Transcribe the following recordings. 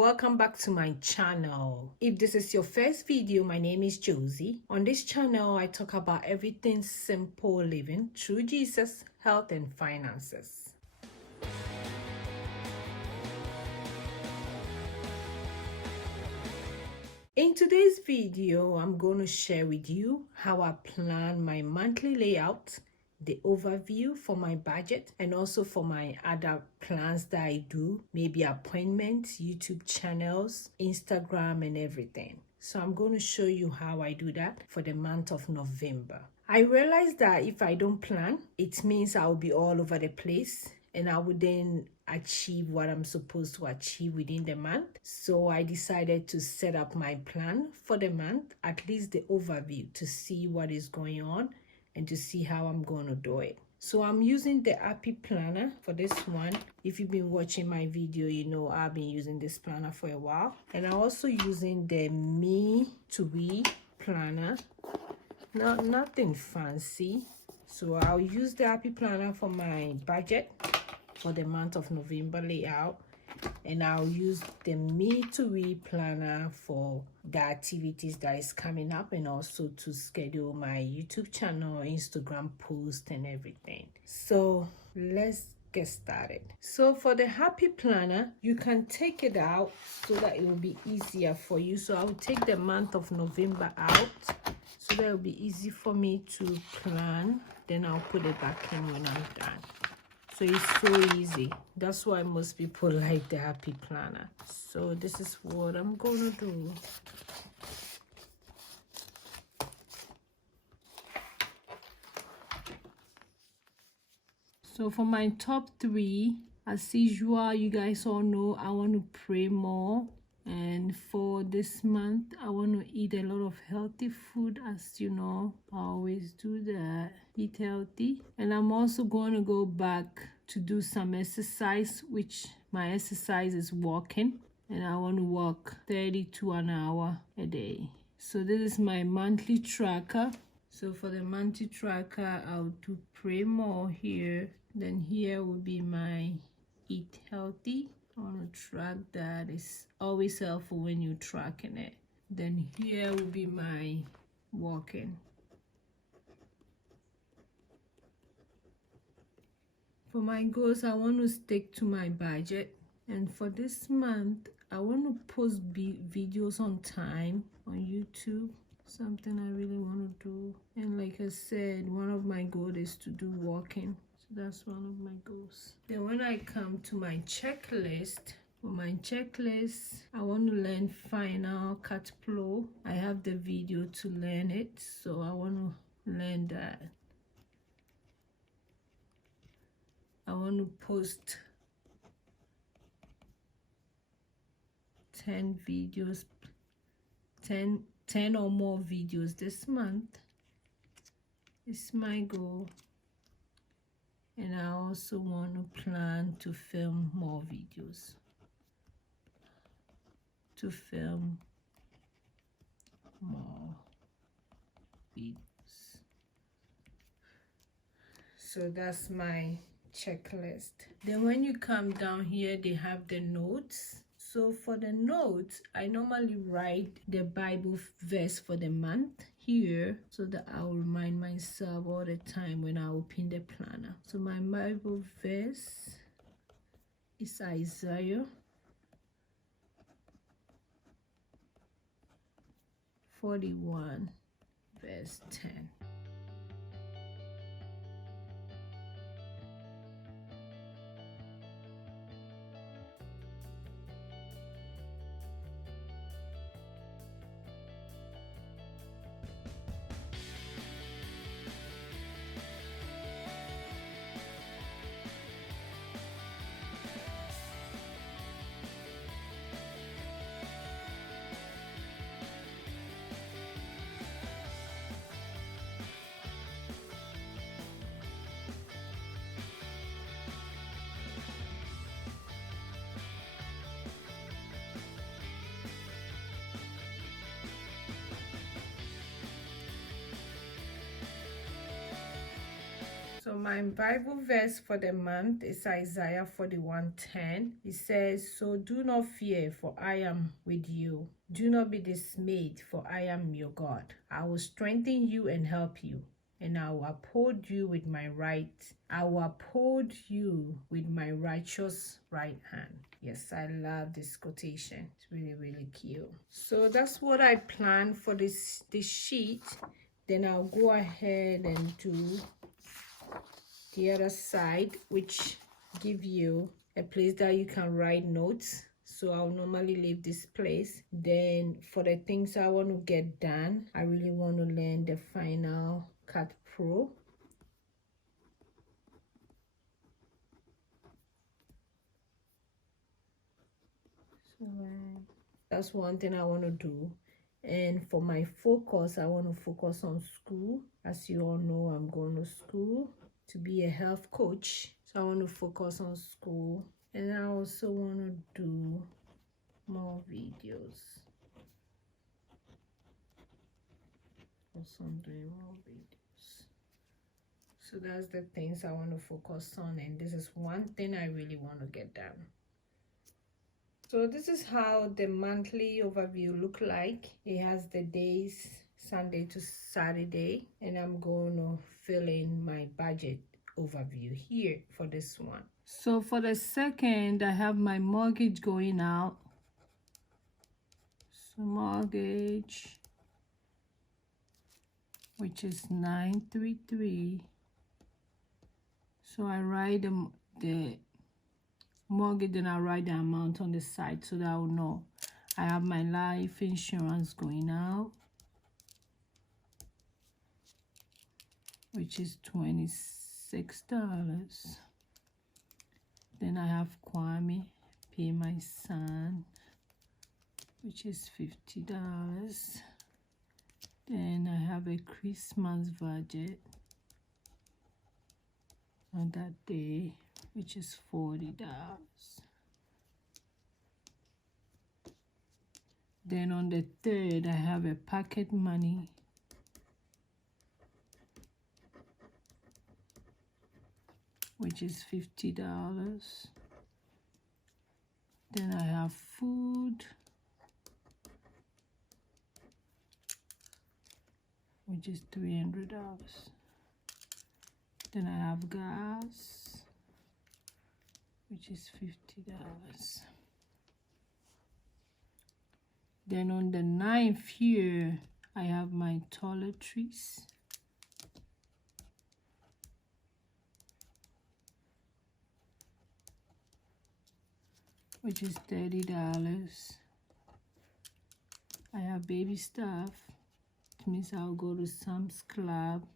welcome back to my channel. If this is your first video, my name is Josy. On this channel, I talk about everything simple living through Jesus, health and finances. In today's video, I'm going to share with you how I plan my monthly layout, the overview for my budget, and also for my other plans that I do, maybe appointments, YouTube channels, Instagram, and everything. So I'm going to show you how I do that for the month of November. I realized that if I don't plan, it means I'll be all over the place and I would then achieve what I'm supposed to achieve within the month. So I decided to set up my plan for the month, at least the overview, to see what is going on and to see how I'm going to do it. So I'm using the Happy Planner for this one. If you've been watching my video, you know I've been using this planner for a while. And I'm also using the Me to We planner. Nothing fancy. So I'll use the Happy Planner for my budget for the month of November layout, and I'll use the Me to We planner for the activities that is coming up and also to schedule my YouTube channel, Instagram post and everything. So let's get started. So for the Happy Planner, you can take it out so that it will be easier for you. So I'll take the month of November out so that it will be easy for me to plan. Then I'll put it back in when I'm done. So it's so easy. That's why most people like the Happy Planner. So this is what I'm gonna do. So for my top 3, as usual, you guys all know I want to pray more. And for this month, I want to eat a lot of healthy food. As you know, I always do that. Eat healthy. And I'm also going to go back to do some exercise, which my exercise is walking. And I want to walk 30 to an hour a day. So this is my monthly tracker. So for the monthly tracker, I'll do pray more here. Then here will be my eat healthy. I want to track that. It's always helpful when you're tracking it. Then here will be my walking. For my goals, I want to stick to my budget. And for this month, I want to post videos on time on YouTube. Something I really want to do. And like I said, one of my goals is to do walking. That's one of my goals. Then when I come to my checklist, for my checklist, I want to learn Final Cut Pro. I have the video to learn it, so I want to learn that. I want to post 10 videos, 10 or more videos this month. It's my goal. And I also want to plan to film more videos. To film more videos. So that's my checklist. Then when you come down here, they have the notes. So for the notes, I normally write the Bible verse for the month here so that I will remind myself all the time when I open the planner. So my Bible verse is Isaiah 41 verse 10. My Bible verse for the month is Isaiah 41:10. It says, "So do not fear, for I am with you. Do not be dismayed, for I am your God. I will strengthen you and help you, and I will uphold you with my righteous right hand." Yes, I love this quotation. It's really, really cute. So that's what I planned for this sheet. Then I'll go ahead and do the other side, which give you a place that you can write notes. So I'll normally leave this place. Then for the things I want to get done, I really want to learn the Final Cut Pro. So that's one thing I want to do. And for my focus, I want to focus on school. As you all know, I'm going to school to be a health coach. So I want to focus on school. And I also want to do more videos. Also, I'm doing more videos. So that's the things I want to focus on. And this is one thing I really want to get done. So this is how the monthly overview look like. It has the days, Sunday to Saturday, and I'm going to fill in my budget overview here for this one. So for the second, I have my mortgage going out. So mortgage, which is 933. So I write the mortgage, and I write the amount on the side so that I'll know. I have my life insurance going out, which is $26. Then I have Kwame, pay my son, which is $50. Then I have a Christmas budget on that day, which is $40. Then on the third, I have a pocket money, which is $50. Then I have food, which is $300. Then I have gas, which is $50. Then on the 9th here, I have my toiletries, which is $30. I have baby stuff. It means I'll go to Sam's Club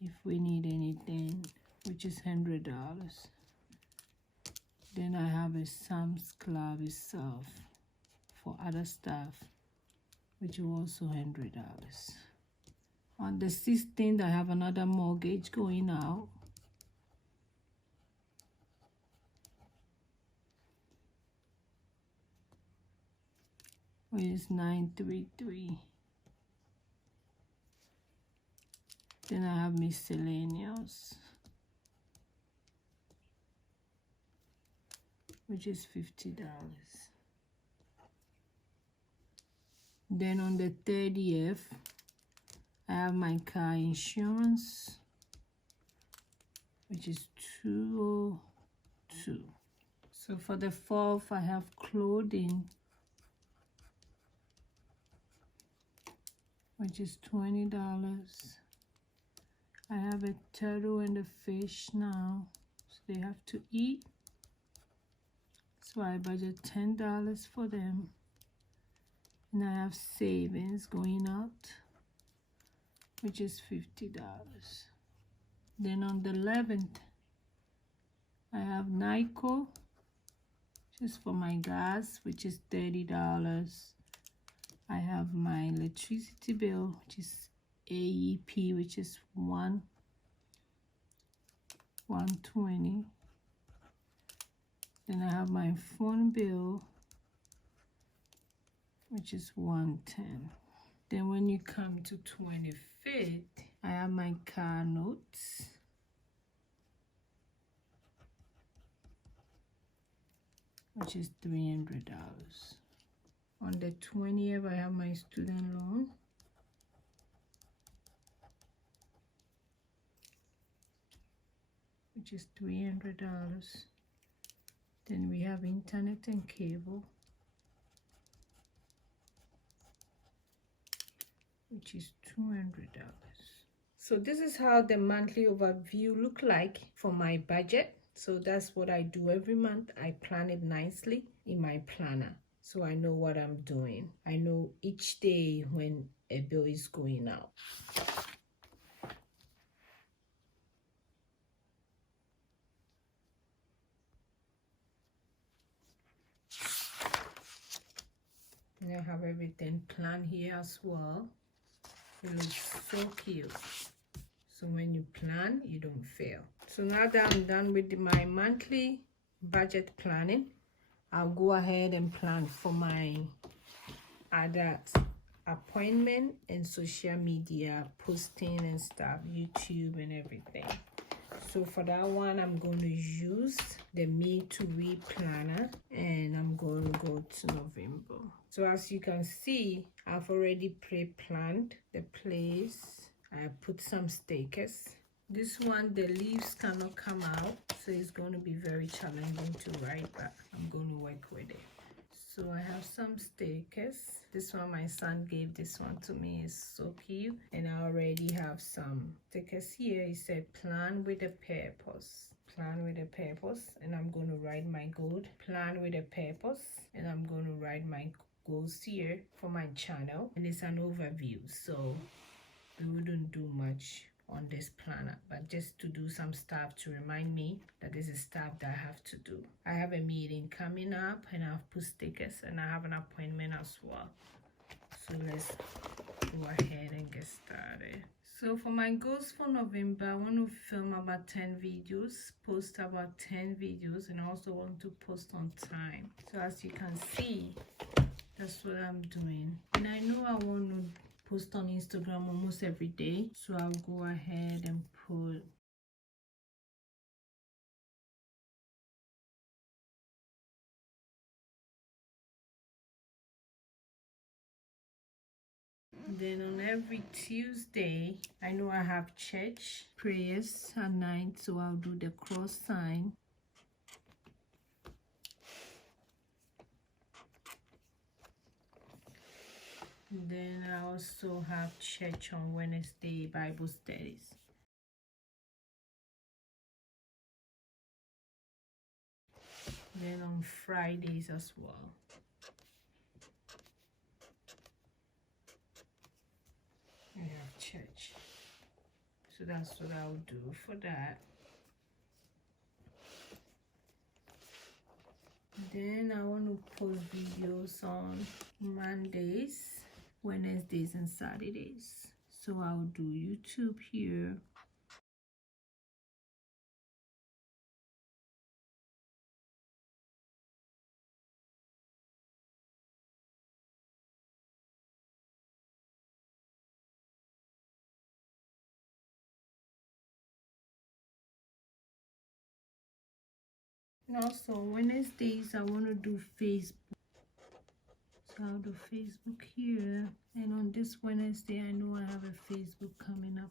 if we need anything, which is $100. Then I have a Sam's Club itself for other stuff, which is also $100. On the 16th, I have another mortgage going out, which is $933. Then I have miscellaneous, which is $50. Then on the 30th, I have my car insurance, which is $202. So for the 4th, I have clothing, which is $20. I have a turtle and a fish now, so they have to eat. So I budget $10 for them. And I have savings going out, which is $50. Then on the 11th, I have NICO, just for my gas, which is $30. I have my electricity bill, which is AEP, which is $120. Then I have my phone bill, which is $110. Then when you come to 25th, I have my car notes, which is $300. On the 20th, I have my student loan, which is $300. Then we have internet and cable, which is $200. So this is how the monthly overview look like for my budget. So that's what I do every month. I plan it nicely in my planner, so I know what I'm doing. I know each day when a bill is going out. And I have everything planned here as well. It looks so cute. So when you plan, you don't fail. So now that I'm done with my monthly budget planning, I'll go ahead and plan for my other appointment and social media posting and stuff, YouTube and everything. So for that one, I'm going to use the Me to Read planner, and I'm going to go to November. So as you can see, I've already pre-planned the place. I put some stickers. This one, the leaves cannot come out, so it's going to be very challenging to write, but I'm going to work with it. So I have some stickers. This one my son gave this one to me. It's so cute. And I already have some stickers here. It said plan with a purpose. Plan with a purpose. And I'm going to write my goal. Plan with a purpose. And I'm going to write my goals here for my channel. And it's an overview. So we wouldn't do much on this planner, but just to do some stuff to remind me that this is stuff that I have to do. I have a meeting coming up, and I've put stickers, and I have an appointment as well. So let's go ahead and get started. So for my goals for November, I want to film about 10 videos, post about 10 videos, and I also want to post on time. So as you can see, that's what I'm doing. And I know I want to post on Instagram almost every day, so I'll go ahead and put then on every Tuesday, I know I have church prayers at night, so I'll do the cross sign. Then I also have church on Wednesday, Bible studies. Then on Fridays as well. I have church. So that's what I'll do for that. Then I want to post videos on Mondays, Wednesdays, and Saturdays. So I'll do YouTube here. And also Wednesdays, I want to do Facebook. So I'll do Facebook here. And on this Wednesday, I know I have a Facebook coming up.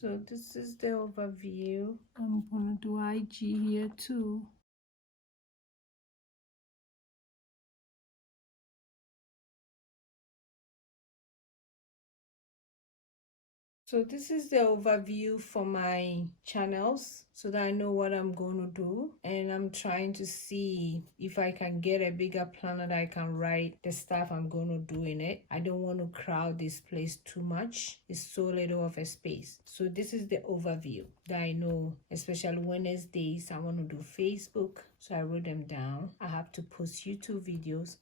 So this is the overview. I'm going to do IG here too. So this is the overview for my channels, so that I know what I'm going to do, and I'm trying to see if I can get a bigger planner that I can write the stuff I'm going to do in it. I don't want to crowd this place too much. It's so little of a space. So this is the overview that I know, especially Wednesdays I want to do Facebook, so I wrote them down. I have to post YouTube videos,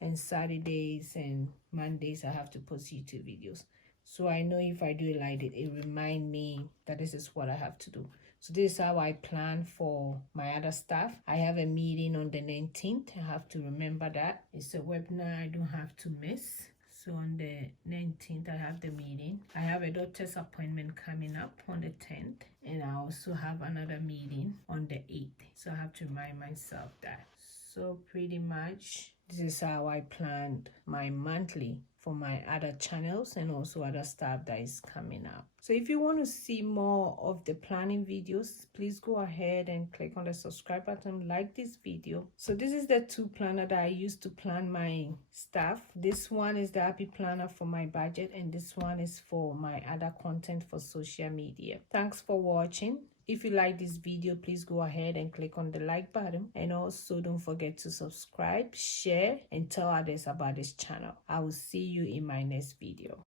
and Saturdays and Mondays I have to post YouTube videos. So I know if I do it like it, it reminds me that this is what I have to do. So this is how I plan for my other stuff. I have a meeting on the 19th. I have to remember that. It's a webinar I don't have to miss. So on the 19th, I have the meeting. I have a doctor's appointment coming up on the 10th, and I also have another meeting on the 8th. So I have to remind myself that. So pretty much, this is how I planned my monthly for my other channels and also other stuff that is coming up. So if you want to see more of the planning videos, please go ahead and click on the subscribe button, like this video. So this is the 2 planner that I use to plan my stuff. This one is the happy planner for my budget, and this one is for my other content for social media. Thanks for watching. If you like this video, please go ahead and click on the like button, and also don't forget to subscribe, share, and tell others about this channel. I will see you in my next video.